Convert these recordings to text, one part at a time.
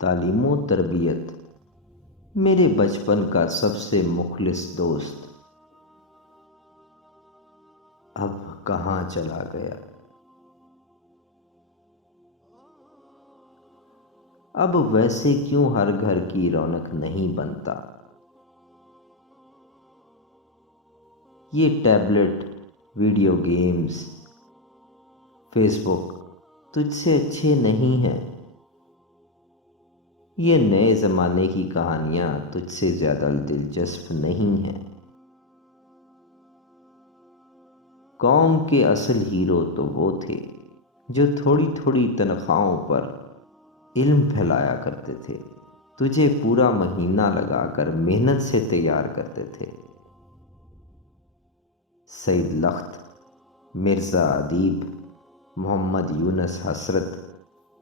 تعلیم و تربیت میرے بچپن کا سب سے مخلص دوست اب کہاں چلا گیا؟ اب ویسے کیوں ہر گھر کی رونق نہیں بنتا؟ یہ ٹیبلٹ، ویڈیو گیمز، فیس بک تجھ سے اچھے نہیں ہیں؟ یہ نئے زمانے کی کہانیاں تجھ سے زیادہ دلچسپ نہیں ہیں؟ قوم کے اصل ہیرو تو وہ تھے جو تھوڑی تھوڑی تنخواہوں پر علم پھیلایا کرتے تھے، تجھے پورا مہینہ لگا کر محنت سے تیار کرتے تھے۔ سعید لخت، مرزا ادیب، محمد یونس حسرت،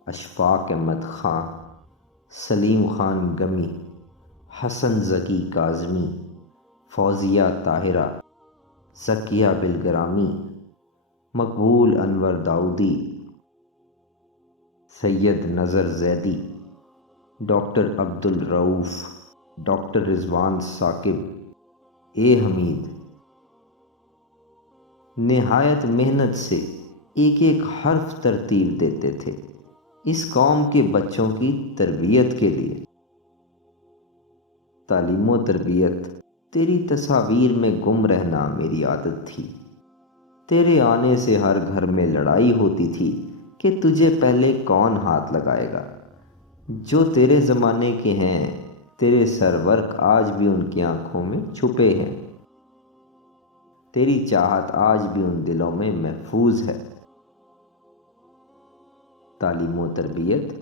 اشفاق احمد خان، سلیم خان گمی، حسن ذکی کاظمی، فوزیہ طاہرہ، ذکیہ بالگرامی، مقبول انور داؤدی، سید نذر زیدی، ڈاکٹر عبدالرؤف، ڈاکٹر رضوان ثاقب، اے حمید نہایت محنت سے ایک ایک حرف ترتیب دیتے تھے اس قوم کے بچوں کی تربیت کے لیے۔ تعلیم و تربیت تیری تصاویر میں گم رہنا میری عادت تھی۔ تیرے آنے سے ہر گھر میں لڑائی ہوتی تھی کہ تجھے پہلے کون ہاتھ لگائے گا۔ جو تیرے زمانے کے ہیں، تیرے سرورق آج بھی ان کی آنکھوں میں چھپے ہیں، تیری چاہت آج بھی ان دلوں میں محفوظ ہے۔ تعلیم و تربیت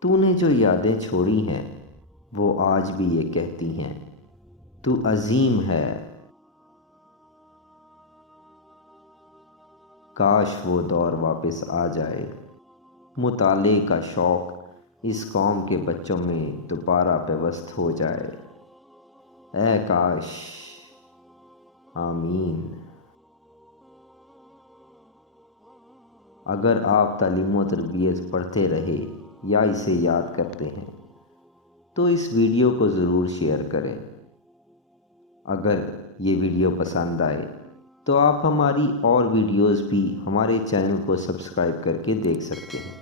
تو نے جو یادیں چھوڑی ہیں وہ آج بھی یہ کہتی ہیں تو عظیم ہے۔ کاش وہ دور واپس آ جائے، مطالعے کا شوق اس قوم کے بچوں میں دوبارہ پیوست ہو جائے۔ اے کاش! آمین۔ اگر آپ تعلیم و تربیت پڑھتے رہے یا اسے یاد کرتے ہیں تو اس ویڈیو کو ضرور شیئر کریں۔ اگر یہ ویڈیو پسند آئے تو آپ ہماری اور ویڈیوز بھی ہمارے چینل کو سبسکرائب کر کے دیکھ سکتے ہیں۔